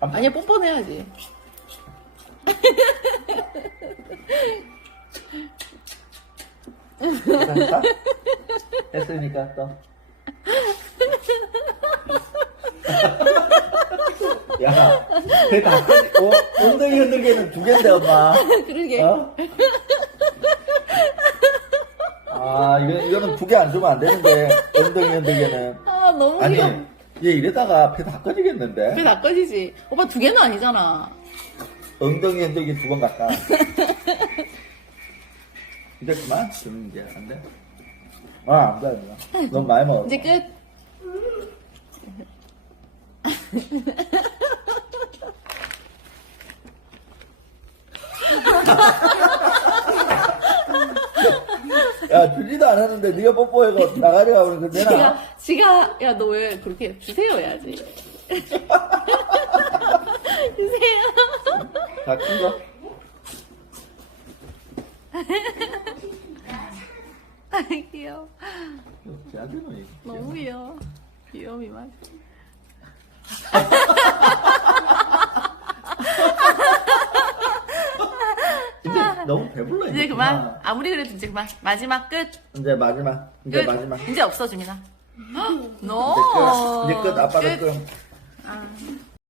아니야 뻔뻔해야지. 괜찮다? 했으니까 또. 야, 배다 어, 엉덩이 흔들기는 두 개인데, 엄마. 그러게. 어? 아, 이거, 이거는 두 개 안 주면 안 되는데, 엉덩이 흔들기는. 아 너무 아니, 귀여워. 얘 이러다가 배다 꺼지겠는데? 왜 낚아지지? 오빠 두 개는 아니잖아. 엉덩이 흔들기 두 번 갔다. 이제 그만 주는 게 안 돼. 아, 안 돼, 안 돼. 너무 많이 먹었어. 이제 끝. 야, 주지도 않았는데 네가 뽀뽀해서 나가려고 하면 그 되나? 지가 지가 야 너 왜 그렇게 해? 주세요 해야지. 주세요. 다큰 거? 아 귀여워. 이거. 너무 귀여워. 귀여움이 많. 이 너무 배불러. 이제 그만. 아무리 그래도 이제 그만. 마지막 끝. 이제 마지막. 이제 끝. 마지막. 이제 없어 주민아. 너. 이제 끝. 이제 끝. 아빠도 끝.